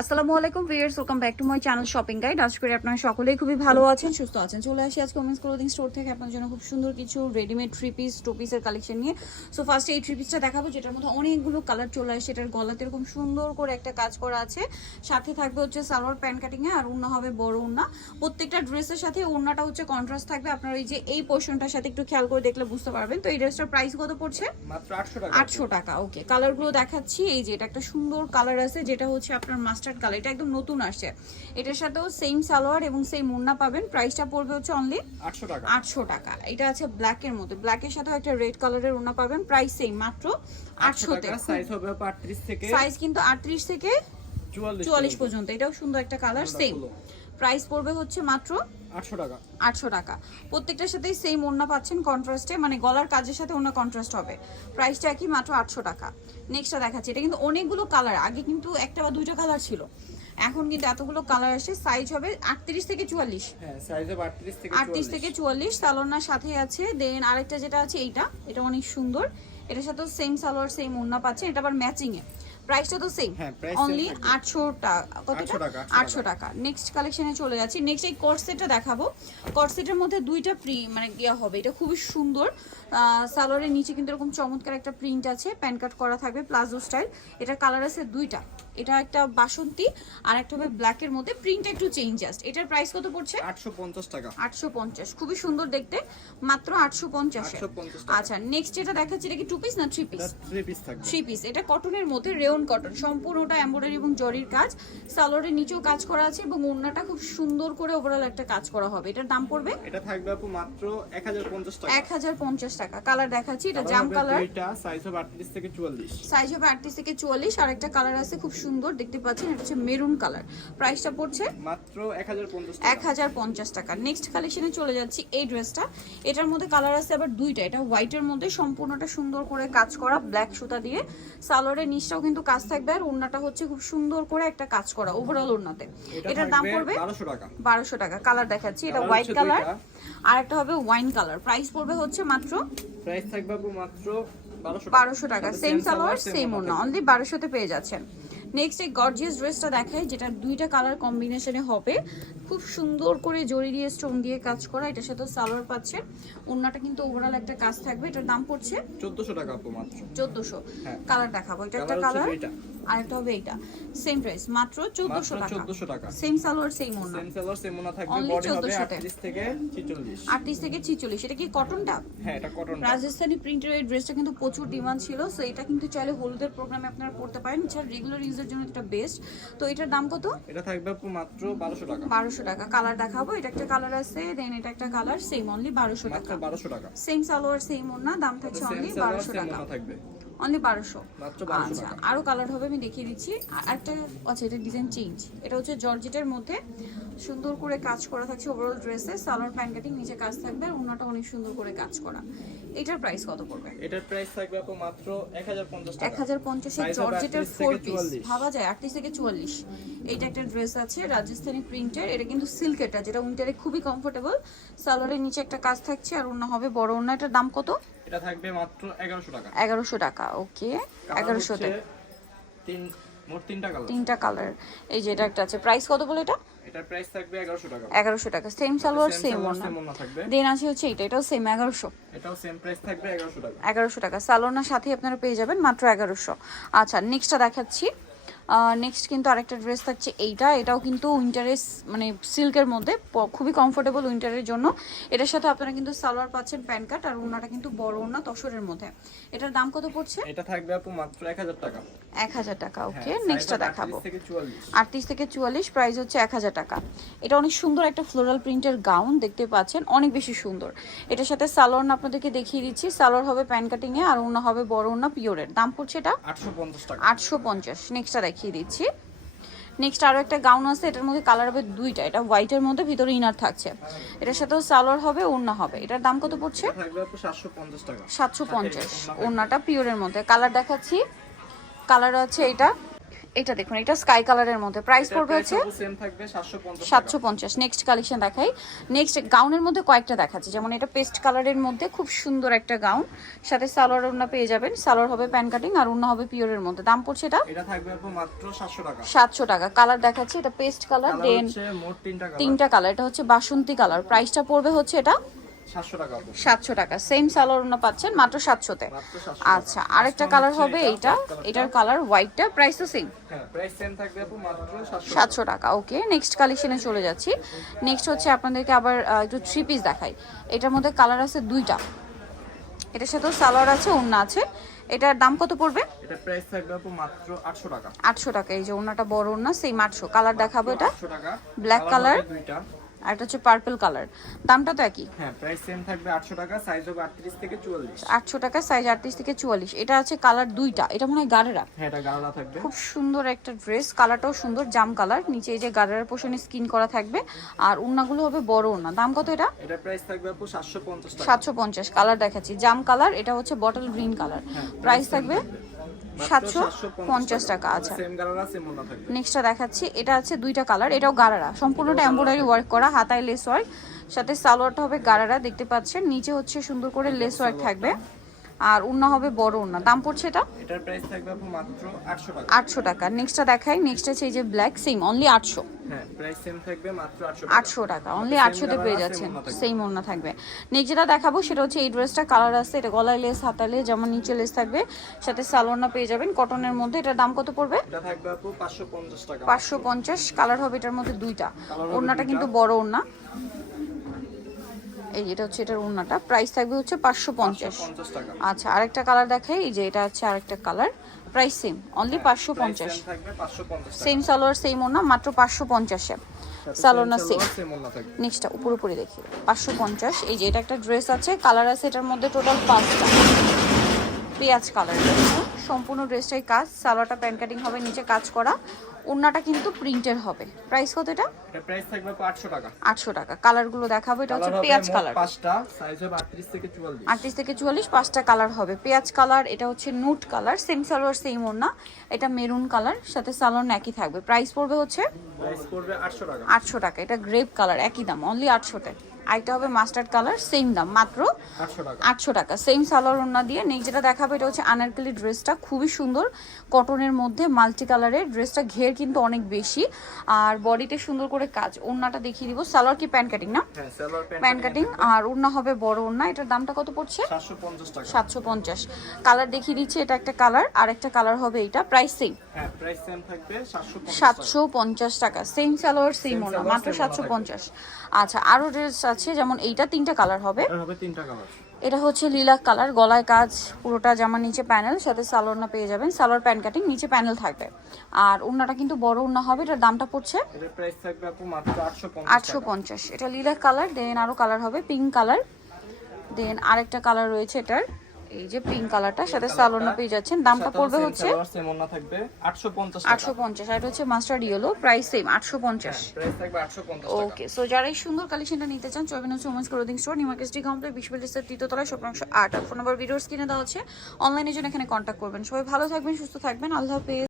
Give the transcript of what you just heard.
আসসালামু আলাইকুম viewers welcome back to my channel shopping guide আজ করে আপনারা সকলেই খুবই ভালো আছেন সুস্থ আছেন। চলে আসি আজকে ওমেন্স ক্লোদিং স্টোর থেকে। আপনার জন্য খুব সুন্দর কিছু রেডিমেড থ্রি পিস টু পিসের কালেকশন নিয়ে। সো ফার্স্টে এই থ্রি পিসটা দেখাবো যেটার মধ্যে অনেকগুলো কালার চলে আসে। এটার গলাতে এরকম সুন্দর করে একটা কাজ করা আছে। সাথে থাকবে হচ্ছে সালোয়ার প্যান্ট কাটিং এ আর উন্না হবে বড় উন্না প্রত্যেকটা ড্রেসের সাথে উন্নাটা হচ্ছে কন্ট্রাস্ট থাকবে। আপনার ওই যে এই পোর্শনটার সাথে একটু খেয়াল করে দেখলে বুঝতে পারবেন। তো এই ড্রেসটার প্রাইস কত পড়ছে? মাত্র আটশো টাকা। ওকে কালারগুলো দেখাচ্ছি। এই যে এটা একটা সুন্দর কালার আছে যেটা হচ্ছে আপনার মাস্টার্ড কালার এটা একদম নতুন আসছে। এটার সাথেও সেম সালোয়ার এবং সেই মুন্না পাবেন। প্রাইসটা পড়বে হচ্ছে অনলি আটশো টাকা। আটশো টাকা। এটা আছে ব্ল্যাকের মধ্যে। ব্ল্যাকের সাথেও একটা রেড কালারের উন্না পাবেন। প্রাইস সেম মাত্র আটশো সাইজ কিন্তু আটত্রিশ থেকে চুয়াল্লিশ পর্যন্ত। এটাও সুন্দর একটা কালার সেম প্রাইস পড়বে হচ্ছে মাত্র আটশো টাকা। আটশো টাকা। প্রত্যেকটার সাথেই সেম ওড়না পাচ্ছেন কন্ট্রাস্টে মানে গলার কাজের সাথে ওড়না কন্ট্রাস্ট হবে। প্রাইসটা একই মাত্র আটশো টাকা। নেক্সটটা দেখাচ্ছি। এটা কিন্তু অনেকগুলো কালার আগে কিন্তু একটা বা দুইটা কালার ছিল। এখন কিন্তু এতগুলো কালার আসে। সাইজ হবে আটত্রিশ থেকে চুয়াল্লিশ। হ্যাঁ আটত্রিশ থেকে চুয়াল্লিশ। সালোয়ার সাথে আছে। দেন আরেকটা যেটা আছে এইটা। এটা অনেক সুন্দর। এটার সাথেও সেম সালোয়ার সেম ওড়না পাচ্ছেন। এটা আবার ম্যাচিং এ প্রাইসটা তো সেম অনলি থাকবে। আটশো টাকা কত 800 টাকা, আটশো টাকা। নেক্সট কালেকশনে চলে যাচ্ছি। নেক্সট এই কর্সেটটা দেখাবো। কর্সেটের মধ্যে দুইটা প্রি মানে ইয়া হবে। এটা খুবই সুন্দর। সালোয়ারের নিচে কিন্তু এরকম চমৎকার একটা প্রিন্ট আছে। প্যান কাট করা থাকবে প্লাজো স্টাইল এটা কালার আছে দুইটা। এটা একটা বাসন্তী আর একটা হবে ব্ল্যাকের মধ্যে। প্রিন্ট একটু চেঞ্জ জাস্ট এটার প্রাইস কত পড়ছে? আটশো পঞ্চাশ টাকা। আটশো পঞ্চাশ। খুবই সুন্দর দেখতে। মাত্র আটশো পঞ্চাশে। 850 টাকা। আচ্ছা নেক্সট যেটা দেখাচ্ছি এটা কি টু পিস না থ্রি পিস থ্রি পিস থাকবে। থ্রি পিস এটা কটনের মধ্যে রেয়ন কটন সম্পূর্ণটা এমব্রয়ডারি এবং জরির কাজ। সালোয়ারের নিচেও কাজ করা আছে এবং ওড়নাটা খুব সুন্দর করে ওভারঅল একটা কাজ করা হবে। এটার দাম পড়বে? এটা থাকবে আপু মাত্র এক হাজার পঞ্চাশ টাকা। এক হাজার পঞ্চাশ টাকা। কালার দেখাচ্ছি এটা জাম কালার এটা সাইজ হবে আটত্রিশ থেকে চুয়াল্লিশ। সাইজ হবে আটত্রিশ থেকে চুয়াল্লিশ। আর একটা কালার আছে খুব সুন্দর দেখতে পাচ্ছেন এটা হচ্ছে মেরুন কালার। প্রাইসটা পড়ছে মাত্র এক হাজার পঞ্চাশ এক হাজার পঞ্চাশ টাকা। নেক্সট কালেকশনে চলে যাচ্ছি এই ড্রেসটা এটার মধ্যে কালার আছে আবার দুইটা। এটা হোয়াইটের মধ্যে সম্পূর্ণটা সুন্দর করে কাজ করা ব্ল্যাক সুতা দিয়ে। সালোয়ারের নিচটাও কিন্তু কাজ থাকবে আর ওড়নাটা হচ্ছে খুব সুন্দর করে একটা কাজ করা ওভারঅল ওড়নাতে। এটার দাম পড়বে বারোশো টাকা। বারোশো টাকা। কালার দেখাচ্ছি এটা হোয়াইট কালার আর একটা হবে ওয়াইন কালার প্রাইস পড়বে হচ্ছে মাত্র প্রাইস থাকবে মাত্র বারোশো টাকা। সেম সালোয়ার সেম ওড়না। অনলি বারোশোতে পেয়ে যাচ্ছেন। নেক্সট এই গর্জিয়াস ড্রেসটা দেখায় যেটা দুইটা কালার কম্বিনেশনে হবে। খুব সুন্দর করে জড়ি দিয়ে স্টোন দিয়ে কাজ করা এটার সাথে সালোয়ার পাচ্ছে। ওড়নাটা কিন্তু ওভারঅল একটা কাজ থাকবে এটার দাম পড়ছে চোদ্দশো টাকা আপু মাত্র। চোদ্দশো। হ্যাঁ। কালার দেখাবো এটা একটা কালার আরেকটা হবে সেম প্রাইস মাত্র চোদ্দশো মাত্র টাকা। চোদ্দশো টাকা। সেম সালোয়ার সেম ওড়না। সেম সালোয়ার সেম ওনা থাকবে বডি হবে 1400 থেকে ছিচল্লিশ। আটত্রিশ থেকে ছিচল্লিশ এটা কি কটনটা হ্যাঁ এটা কটন রাজস্থানি প্রিন্টের এই ড্রেসটা কিন্তু প্রচুর ডিমান্ড ছিল সো এটা কিন্তু চাইলে হলুদের প্রোগ্রামে আপনারা পড়তে পারেন। এছাড়া রেগুলার ইউজের জন্য এটা বেস্ট তো এটার দাম কত? এটা থাকবে আপু মাত্র 1200 টাকা। 1200 টাকা। কালার দেখাবো এটা একটা কালার আছে দেন এটা একটা কালার সেম অনলি বারোশো মাত্র টাকা। বারোশো টাকা। সেম সালোয়ার সেম ওন্না দাম থাকছে অনলি সালোয়ার বারোশো সেম টাকা। থাকবে। অনলি বারোশো। মাত্র 1200 আচ্ছা। আরও কালার হবে আমি দেখিয়ে দিচ্ছি। একটা আচ্ছা এটা ডিজাইন চেঞ্জ এটা হচ্ছে জর্জেটের মধ্যে সুন্দর করে কাজ করা থাকছে ওভারঅল ড্রেসে সালোয়ার প্যান্ট কাটিং নিচে কাজ থাকবে আর ওনাটা অনেক সুন্দর করে কাজ করা। এটার প্রাইস কত পড়বে? এটার প্রাইস থাকবে আপু মাত্র এক হাজার পঞ্চাশ এক টাকা হাজার পঞ্চাশের জর্জেটের 38 ফোর পিস ভাবা যায় আটত্রিশ থেকে চুয়াল্লিশ। এইটা একটা ড্রেস আছে রাজস্থানি প্রিন্টের এটা কিন্তু সিল্কেরটা যেটা উইন্টারে খুবই কমফোর্টেবল সালোয়ারের নিচে একটা কাজ থাকছে আর অন্য হবে বড়। অন্য এটার দাম কত? এটা থাকবে মাত্র এগারোশো টাকা। এগারোশো টাকা ওকে Colour এগারোশোতে হচ্ছে তিন মোট তিনটা কালার। তিনটা কালার এই যে এটা একটা আছে। প্রাইস কত বলে এটা? এটার প্রাইস থাকবে এগারোশো টাকা। এগারোশো টাকা সেম সালোয়ার সেম সালোয়ার, ওড়না থাকবে। দেন আছে হচ্ছে এটা এটাও সেম এগারোশো। এটাও সেম প্রাইস থাকবে এগারোশো টাকা। এগারোশো টাকা সালোনার সাথে আপনারা পেয়ে যাবেন মাত্র এগারোশো। আচ্ছা নেক্সটটা দেখাচ্ছি। নেক্সট কিন্তু আরেকটা ড্রেস থাকছে এইটা। এটাও কিন্তু উইন্টারের মানে সিল্কের মধ্যে। খুবই কমফোর্টেবল উইন্টারের জন্য। এটার সাথে আপনারা কিন্তু সালোয়ার পাচ্ছেন প্যান্ট কাট আর ওনাটা কিন্তু বড় ওনা তসরের মধ্যে। এটার দাম কত পড়ছে? এটা থাকবে আপু মাত্র এক হাজার টাকা। এক হাজার টাকা ওকে হ্যাঁ, নেক্সটটা দেখাবো। 38 থেকে চুয়াল্লিশ। আটত্রিশ থেকে চুয়াল্লিশ প্রাইস হচ্ছে এক হাজার টাকা। এটা অনেক সুন্দর একটা ফ্লোরাল প্রিন্টের গাউন দেখতে পাচ্ছেন অনেক বেশি সুন্দর। এটার সাথে সালোয়ার না আপনাদেরকে দেখিয়ে দিচ্ছি সালোয়ার হবে প্যান কাটিং এ আর ওনা হবে বড় ওনা পিওরের দাম পড়ছে এটা? আটশো পঞ্চাশ টাকা। আটশো পঞ্চাশ নেক্সটটা দেখিয়ে দিচ্ছি। নেক্সট আরও একটা গাউন আছে এটার মধ্যে কালার হবে দুইটা। এটা হোয়াইটের মধ্যে ভিতরে ইনার থাকছে। এটার সাথেও সালোয়ার হবে ওড়না হবে। এটার দাম কত পড়ছে? সাতশো পঞ্চাশ ওড়নাটা পিওরের মধ্যে। কালার দেখাচ্ছি। কালার আছে এটা এটা দেখুন এটা স্কাই কালারের মধ্যে। প্রাইস পড়বে হচ্ছে সেম থাকবে 750 সাতশো পঞ্চাশ। নেক্সট কালেকশন দেখাই। নেক্সট গাউনের মধ্যে কয়েকটা দেখাচ্ছে। যেমন এটা পেস্ট কালারের মধ্যে খুব সুন্দর একটা গাউন সাথে সালোয়ার ওড়না পেয়ে যাবেন। সালোয়ার হবে প্যান কাটিং আর ওড়না হবে পিওরের মধ্যে। দাম পড়ছে এটা? এটা থাকবে আপু মাত্র 700 টাকা। সাতশো টাকা। কালার দেখাচ্ছে। এটা পেস্ট কালার দেন তিনটা কালার এটা হচ্ছে বাসন্তী কালার প্রাইসটা পড়বে হচ্ছে এটা 700 টাকা সেম সালোয়ার ওড়না পাচ্ছেন মাত্র সাতশোতে। মাত্র 700 আচ্ছা আরেকটা কালার হবে এইটা। এটার কালার হোয়াইটটা সেম হ্যাঁ প্রাইস সেম থাকবে আপু মাত্র 700 সাতশো টাকা। ওকে নেক্সট কালেকশনে চলে যাচ্ছি। নেক্সট হচ্ছে আপনাদেরকে আবার একটু থ্রি পিস দেখাই। এটার মধ্যে কালার আছে দুইটা। এটার সাথেও সালোয়ার আছে ওড়না আছে। এটার দাম কত পড়বে? এটা প্রাইস থাকবে আপু মাত্র 800 টাকা। আটশো টাকা। এই যে ওড়নাটা বড় ওড়না সেম আটশো। কালার দেখাবো এটা। 800 টাকা। Black কালার দুইটা। আর এটা হচ্ছে পার্পল কালার দামটা তো একই। হ্যাঁ প্রাইস সেম থাকবে 800 টাকা সাইজ হবে 38 থেকে 44 আটশো টাকা সাইজ আটত্রিশ থেকে চুয়াল্লিশ। এটা আছে কালার দুইটা। এটা মনে হয় গাড়েরা হ্যাঁ এটা গাড়া থাকবে। খুব সুন্দর একটা ড্রেস কালারটাও সুন্দর জাম কালার নিচে এই যে গাড়ার পোষণে স্কিন করা থাকবে। আর ওড়নাগুলো হবে বড় ওড়না দাম কত এটা? এটা প্রাইস থাকবে আপু 750 টাকা। সাতশো পঞ্চাশ। কালার দেখাচ্ছি। জাম কালার এটা হচ্ছে বটল গ্রিন কালার প্রাইস থাকবে। সাতশো পঞ্চাশ টাকা আচ্ছা নেক্সটটা দেখাচ্ছি। এটা আছে দুইটা কালার এটাও গারারা। সম্পূর্ণটা এমব্রয়ডারি ওয়ার্ক করা হাতায় লেস ওয়ার্ক সাথে সালোয়ারটা হবে গারারা দেখতে পাচ্ছেন। নিচে হচ্ছে সুন্দর করে লেস ওয়ার্ক থাকবে। আর উন্না হবে বড় উন্না দাম পড়ছে এটা? এটার প্রাইস থাকবে আপু মাত্র 800 টাকা। আটশো টাকা। নেক্সটটা দেখাই। নেক্সট আছে এই যে ব্ল্যাক সেম অনলি আটশো। হ্যাঁ প্রাইস সেম থাকবে মাত্র 800 টাকা। অনলি Same আটশোতে colour পেয়ে যাচ্ছেন। সেম ওড়না থাকবে। নেক্সট যেটা দেখাবো সেটা হচ্ছে এই ড্রেসটা কালার আছে এটা গলায় লেস হাতালে যেমন নিচে লেস থাকবে সাথে সালোয়ারনা পেয়ে যাবেন। কটনের মধ্যে এটার দাম কত পড়বে? এটা থাকবে আপু 550 টাকা। পাঁচশো পঞ্চাশ। কালার হবে এটার মধ্যে দুইটা। ওড়নাটা কিন্তু বড় ওড়না এই এটা হচ্ছে এটার ওড়নাটা প্রাইস থাকবে হচ্ছে পাঁচশো পঞ্চাশ। 50 টাকা। আচ্ছা আরেকটা কালার দেখাই এই যে এটা হচ্ছে আরেকটা কালার প্রাইস সেম অনলি পাঁচশো পঞ্চাশ। সেম থাকবে 550 টাকা। সেম সালোয়ার সেম ওড়না মাত্র পাঁচশো পঞ্চাশে সালোয়ার না সেম নেক্সটটা উপর উপরে দেখি। পাঁচশো পঞ্চাশ এই যে এটা একটা ড্রেস আছে কালার আছে এটার মধ্যে টোটাল পাঁচটা। পেঁয়াজ কালার সম্পূর্ণ ড্রেসটাই কাজ সালোয়ারটা প্যান্ট কাটিং হবে নিচে কাজ করা। ওড়নাটা কিন্তু প্রিন্টের হবে। প্রাইস কত এটা? এটা প্রাইস থাকবে আপু 800 টাকা। আটশো টাকা। কালারগুলো দেখাবো এটা হচ্ছে পেঁয়াজ কালার। পাঁচটা সাইজ হবে 38 থেকে 44 আটত্রিশ থেকে চুয়াল্লিশ পাঁচটা কালার হবে। পেঁয়াজ কালার এটা হচ্ছে nude colour same salwar same ওড়না। এটা মেরুন কালার সাথে সালোয়ার একই থাকবে। প্রাইস পড়বে হচ্ছে? প্রাইস পড়বে 800 টাকা। আটশো টাকা। এটা গ্রেপ কালার একই দাম অনলি আটশোতে। আরেকটা হবে মাস্টার্ড কালার সেম দাম মাত্র আটশো টাকা। সেম সালোয়ার ওড়না দিয়ে। নেক্সট যেটা দেখাবো এটা হচ্ছে আনারকলি ড্রেসটা খুবই সুন্দর। কটনের মধ্যে মাল্টি কালারের ড্রেসটা ঘের কিন্তু অনেক বেশি। আর বডিতে সুন্দর করে কাজ। ওড়নাটা দেখিয়ে দিব। সালোয়ার কি প্যান্ট কাটিং না? হ্যাঁ প্যান্ট কাটিং আর ওড়না হবে বড় ওড়না। এটার দামটা কত পড়ছে? সাতশো পঞ্চাশ কালার দেখিয়ে দিচ্ছি এটা একটা কালার আর একটা কালার হবে এটা প্রাইস সেম প্রাইস সেম থাকবে 750 টাকা। সাতশো পঞ্চাশ টাকা। সেম সালোয়ার সেম ওড়না। মাত্র সাতশো পঞ্চাশ। আচ্ছা আরও ড্রেস আছে যেমন এইটা তিনটা কালার হবে। হবে তিনটা কালার এটা হচ্ছে লিলাক কালার গলায় কাজ পুরোটা জামার নিচে প্যানেল সাথে সালোয়ারনা পেয়ে যাবেন। সালোয়ার প্যান কাটিং নিচে প্যানেল থাকবে। আর ওড়নাটা কিন্তু বড় ওড়না হবে এটার দামটা পড়ছে এটার প্রাইস থাকবে আপু মাত্র 850 আটশো পঞ্চাশ। এটা লিলাক কালার দেন আরও কালার হবে পিঙ্ক কালার দেন আরেকটা কালার রয়েছে এটার। এই যে পিঙ্ক কালারটা সাথে সালোনা পেয়ে যাচ্ছেন। দামটা পড়বে হচ্ছে থাকবে 850 টাকা। আটশো পঞ্চাশ আর হচ্ছে মাস্টার্ড ইয়েলো প্রাইস সেম আটশো পঞ্চাশ। প্রাইস থাকবে 850 টাকা। ওকে সো যারা এই সুন্দর কালেকশনটা নিতে চান চলবেন হচ্ছে ওমেন্স ক্লোদিং স্টোর কমপ্লেক্স তৃতীয়তলায় আট। ফোন নাম্বার ভিডিওস কিনে দেওয়া অনলাইনের জন্য এখানে কন্ট্যাক্ট করবেন। সবাই ভালো থাকবেন সুস্থ থাকবেন। আল্লাহ হাফেজ।